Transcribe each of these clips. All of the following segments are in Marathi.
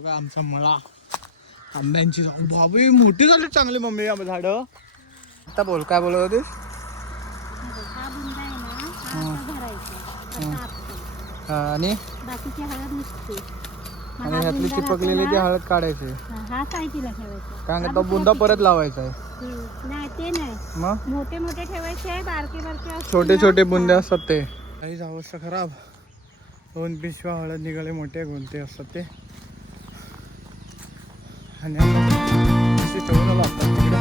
बघा आमचा मळा आंब्यांची बाबी मोठी झाली चांगली मम्मी झाड. आता बोल काय बोलत होतीस? आणि बाकीची हळद नसते आणि ह्यातली चिपकलेली ती हळद काढायची. हा साईडला ठेवायचा. कारण तो बुंदा परत लावायचा आहे. नाही ते नाही, मग मोठे मोठे ठेवायचे, बारके बारके छोटे छोटे बुंदे असतात ते. काहीच अवस्था खराब. 2 पिशव्या हळद निघाले मोठे गुंते असतात ते. आणि ठेवून लागतात तिकडे.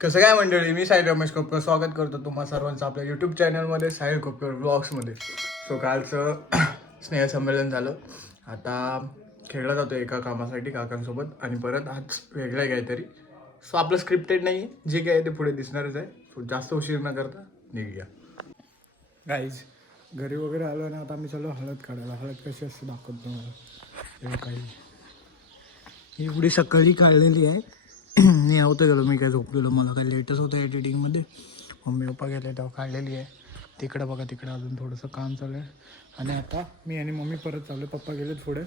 कसं काय मंडळी, मी साहिल रमेश कोपकर स्वागत करतो तुम्हा सर्वांचं आपल्या यूट्यूब चॅनलमध्ये साहिल कोपकर ब्लॉग्समध्ये. सो कालचं स्नेहसंमेलन झालं. आता खेळला जातो एका कामासाठी काकांसोबत आणि परत आज वेगळं आहे काहीतरी. सो आपलं स्क्रिप्टेड नाही, जे काय आहे ते पुढे दिसणारच आहे. सो जास्त उशीर न करता निघूया. गाईज घरी वगैरे आलो ना, आता आम्ही चालू हळद काढायला. हळद कशी असते दाखवतो तुम्हाला. काही एवढी सकाळी काढलेली आहे. मी होतं गेलो, मी काय झोपलेलो, मला काय लेटच होतं एडिटिंगमध्ये. मम्मी पप्पा गेले तेव्हा काढलेली आहे. तिकडं बघा, तिकडं अजून थोडंसं काम चालू आहे. आणि आता मी आणि मम्मी परत चालू. पप्पा गेलेत पुढे.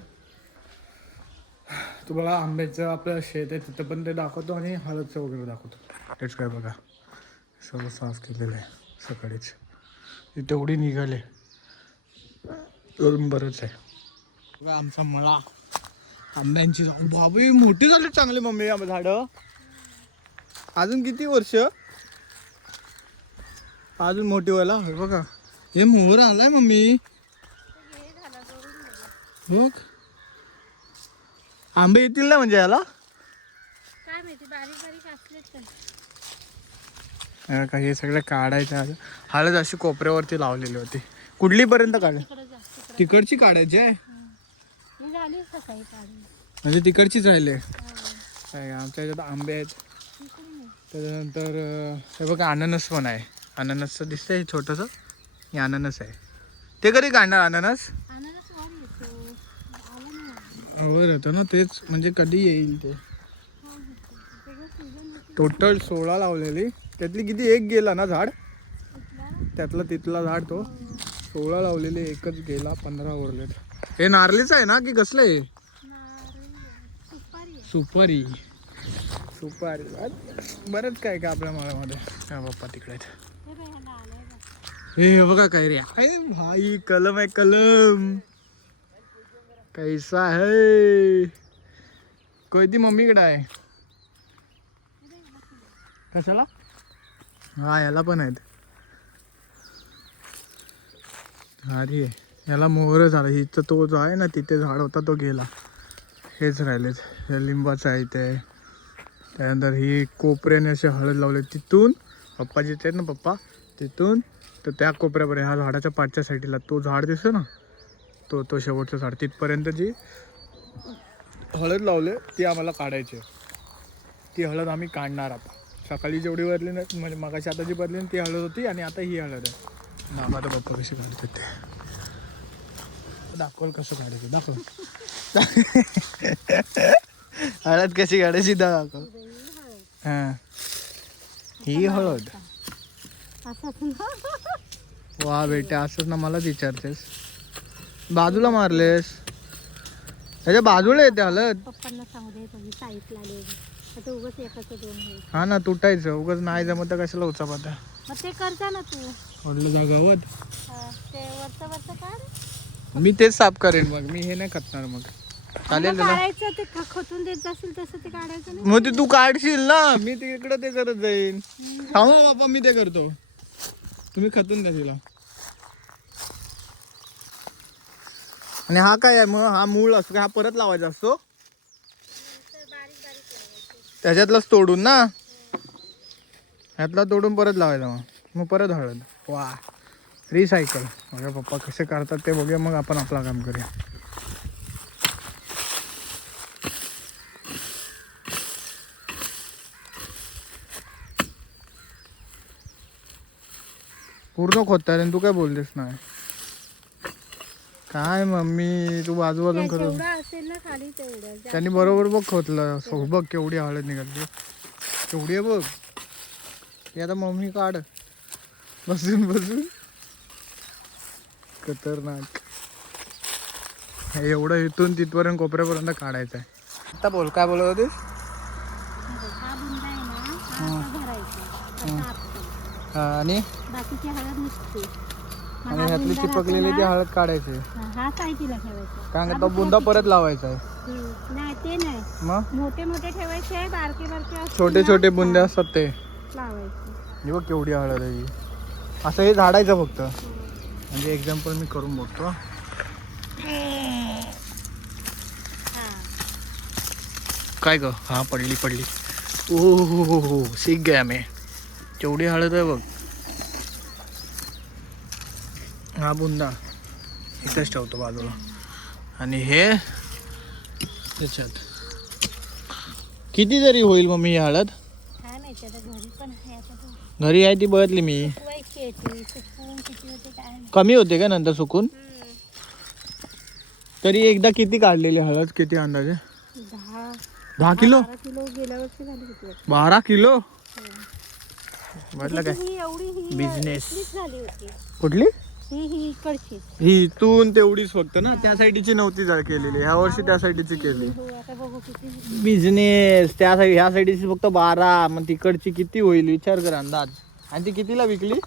तुम्हाला आंब्याचं आपलं शेत आहे तिथं पण ते दाखवतो आणि हळदचं वगैरे दाखवतो. तेच काय बघा सगळं साफ केलेलं आहे सकाळीच. तेवढी निघाले बरंच आहे. बघा आमचा मळा आंब्यांची बाबी मोठी झाली चांगली मम्मी झाडं. अजून किती वर्ष अजून मोठी व्हायला. बघा हे मोहर आलाय मम्मी. बघ आंबे येतील ना म्हणजे याला. काय माहिती, बारीक बारीक असलेच का हे सगळं काढायचं. हळद अशी कोपऱ्यावरती लावलेली होती. कुठली पर्यंत काढ, तिकडची काढायची आहे म्हणजे तिकडचीच राहिले. आमच्या ह्याच्यात आंबे आहेत. त्याच्यानंतर हे बघा अननस पण आहे. अननसचं दिसतंय छोटंसं, हे अननस आहे. ते कधी काढणार अननस? वर येतं ना, तेच म्हणजे कधी येईल ते. टोटल 16 लावलेली, त्यातली किती एक गेला ना झाड. त्यातला तिथला झाड तो 16 लावलेली, एकच गेला, 15 उरलेत. हे नारळीच आहे ना की कसलं आहे? सुपारी. सुपारी बरंच काय का आपल्या माळामध्ये. हा बाप्पा तिकडे हे बघा काय रे भाई, कलम आहे कलम. कैसा है कोयती मम्मीकडे आहे. कशाला? हा याला पण आहेत. अरे याला मोहर झाला. हिचं तो जो आहे ना तिथे झाड होता तो गेला. हेच राहिलेत. हे लिंबाचं आहे ते. त्यानंतर ही कोपऱ्याने असे हळद लावले. तिथून पप्पा जिथे आहेत ना, पप्पा तिथून तर त्या कोपऱ्यापर्यंत, ह्या झाडाच्या पाठच्या साईडला तो झाड दिसतो ना, तो शेवटचं झाड, तिथपर्यंत जी हळद लावले ती आम्हाला काढायची. ती हळद आम्ही काढणार आता. सकाळी जेवढी भरली नाही म्हणजे मगाशी आता जी भरली ती हळद होती आणि आता ही हळद आहे. दाखवा तर पप्पा कशी काढतात ते. दाखवल कसं काढायचं, दाखव. हळद कशी काढायची दाखव. हां ही हळद. वा बेटा, असंच ना मलाच विचारतेस. बाजूला मारलेस, त्याच्या बाजूला येते हळद. पप्पांना सांगू दे साईडला आले. आता उगाच एकाचं दोन होईल. हा ना, तुटायचं उगाच नाही जमत तर कशाला उचापता. मग ते करता ना तू ओढलं जागावत. ते वरचं वरचं काढ. मी तेच साफ करेन मग. मी हे नाही खाणार मग. चालेल ना काढायचं ते खतून देत असेल तसं ते काढायचं नाही. मग ते तू काढशील ना, मी तिकडं ते करत जाईन. हो बाबा मी ते करतो, तुम्ही खतून द्या तिला. आणि हा काय आहे मग? हा मूळ असतो का? हा परत लावायचा असतो त्याच्यातलाच तोडून ना, ह्यातला तोडून परत लावायचा. मग परत हळद. वा रिसायकल. माझ्या पप्पा कसे करतात ते बघूया, मग आपण आपलं काम करूया. पूर्ण खोदताय आणि तू काय बोलतेस नाही. काय मम्मी तू बाजूबाजून करून त्यांनी बरोबर बघ खोदलं. बघ केवढी हळद निघाली, केवढी आहे बघ. हे आता मम्मी काढ बसून बसून. खतरनाक. हे एवढं इथून तिथपर्यंत कोपऱ्यापर्यंत काढायचं आहे. आता बोल काय बोलत होतीस? हा बुंदा आहे ना हा असा भरायचा असा आपटून. आणि बाकीची हळद निघते. मग आणि हा ह्यातली बुंदा चिपकलेली राहतो ती ना, हळद काढायची. हा साईडला ठेवायचा. कारण हा का तो दुसरा बुंदा पिशवी. परत लावायचा आहे. नाही ते नाही, मग मोठे मोठे ठेवायचे, बारके बारके असतील छोटे ना, छोटे बुंदे हा, असतात ते. लावायचे. हे बघ केवढी हळद आहे ही. असं हे झाडायचं फक्त. हो. म्हणजे एक्झाम्पल मी करून बघतो. हा काय ग? हा पडली पडली. ओ हो सीख गया मी. केवढी हळद आहे बघ. हा बुंदा इथेच ठेवतो बाजूला. आणि हे त्याच्यात किती तरी होईल मम्मी ही हळद? काय माहिती आता घरी पण आहे. आता तो घरी आहे ती बघितली मी. सुकवायची आहे ती. सुकवून किती होते काय माहिती. कमी होते का नंतर सुकून? तरी एकदा किती काढलेली हळद? किती अंदाजे? 10 किलो? 12 किलो गेल्या वर्षी झाली किती वाटतं. 12 किलो? हो. म्हटलं काय ही एवढी ही बिझनेस. इतकीच झाली होती. कुठली? ही इकडची. ही इथून तेवढीच फक्त ना, त्या साईडची नव्हती केलेली. ह्या वर्षी त्या साईडची केली. हो आता बघू किती. बिझनेस त्या साईड, ह्या साईडची फक्त 12, मग तिकडची किती होईल विचार कर अंदाज. आणि ती कितीला विकली?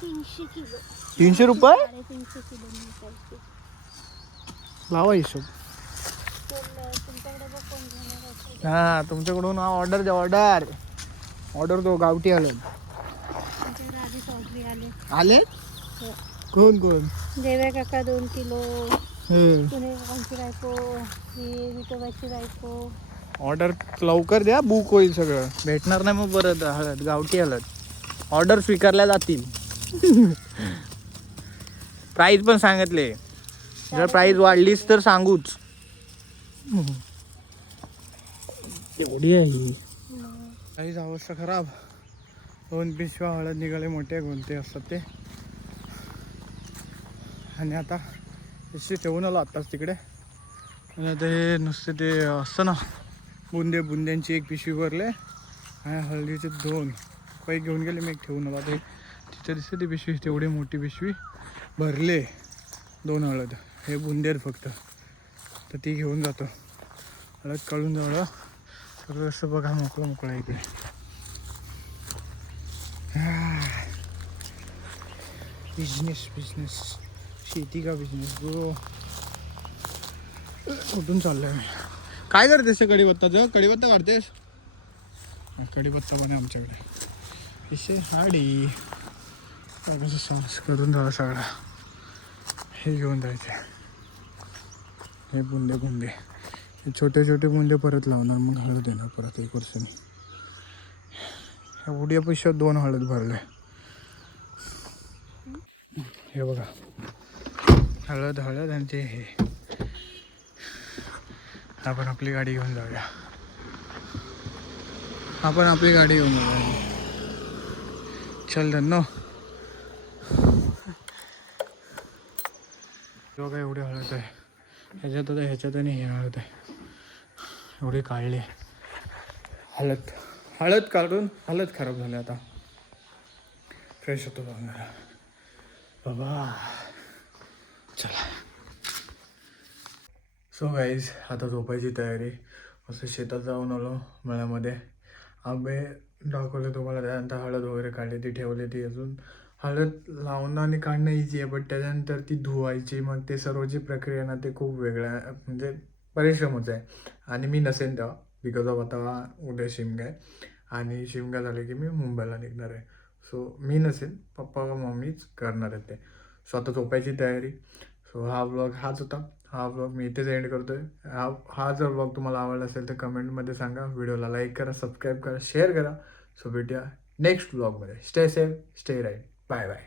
300 किलो. 300 रुपये? 350 किलो मिळायची. लावा हिशोब. तुमच्याकडे बघ कोण घेणार असेल. हा तुमच्याकडून ऑर्डर द्या. ऑर्डर दो. गावठी हळद तुमच्याकडे आधीच ऑर्डर आले. आले. हो. कोण कोण? देव्या काका 2 किलो. हम्म. पुणे काकांची बायको. ही विठोबाची बायको. ऑर्डर लवकर द्या, बुक होईल सगळं. भेटणार नाही मग परत हळद. गावठी हळद ऑर्डर स्वीकारल्या जातील. प्राईस पण सांगितले. जर प्राईस वाढलीच तर सांगूच. एवढी आहे काहीच अवस्था खराब. 2 पिशव्या हळद निघाले, मोठे गोंते असतात ते. आणि आता पिशवी ठेवून आलो आत्ताच तिकडे. आणि आता हे नुसते ते असतं ना बुंद्यांची 1 पिशवी भरले आणि हळदीचे 2 काही घेऊन गेले. मी एक ठेवून आलो. आता तिथे दिसते ती पिशवी, तेवढी मोठी पिशवी भरले 2 हळद. हे बुंदे आहेत फक्त, तर ती घेऊन जातो. हळद काढून जावं सगळं. असं बघा मोकळं मोकळं आहे इकडे. बिझनेस शेती का बिझनेस ब्रो. कुठून चाललंय मी? काय करतेस ते कढीपत्ताचं? कढीपत्ता काढतेस? कढीपत्ता पण आहे आमच्याकडे. विषय हाडी कसं सॉस करून झाला सगळा. हे घेऊन जायचे. हे बुंदे हे छोटे छोटे बुंदे परत लावणार, मग हळद येणार परत 1 वर्षांनी. एवढ्या पैशात 2 हळद भरले. हे बघा हळद आणि ते हे. आपण आपली गाडी घेऊन जाऊया. चल धन्नो. बघा एवढी हळद आहे ह्याच्यात आणि हे हळद आहे. एवढी काढली हळद काढून हळद खराब झाली. आता फ्रेश होतो बाबा. चला. सो गाईज आता झोपायची तयारी. असं शेतात जाऊन आलो मळ्यामध्ये. आंबे दाखवले तुम्हाला. त्यानंतर हळद वगैरे काढली, ती ठेवली. ती अजून हळद लावणं आणि काढणं इझी आहे, बट त्याच्यानंतर ती धुवायची, मग ते सर्वची प्रक्रिया ना ते खूप वेगळं आहे. म्हणजे परिश्रमच आहे. आणि मी नसेन तेव्हा, बिकॉज ऑफ आता उद्या शिमगा आहे. आणि शिमगा झाले की मी मुंबईला निघणार आहे. सो मी नसेन, पप्पा व मम्मीच करणार आहेत ते. सो आता झोपायची तयारी. सो हा व्लॉग हाच होता. हा व्लॉग मी इथेच एंड करतो आहे. हा जर व्लॉग तुम्हाला आवडला असेल तर कमेंटमध्ये सांगा. व्हिडिओला लाईक करा, सबस्क्राईब करा, शेअर करा. सो भेटूया नेक्स्ट व्लॉगमध्ये. Stay safe, stay right. Bye bye.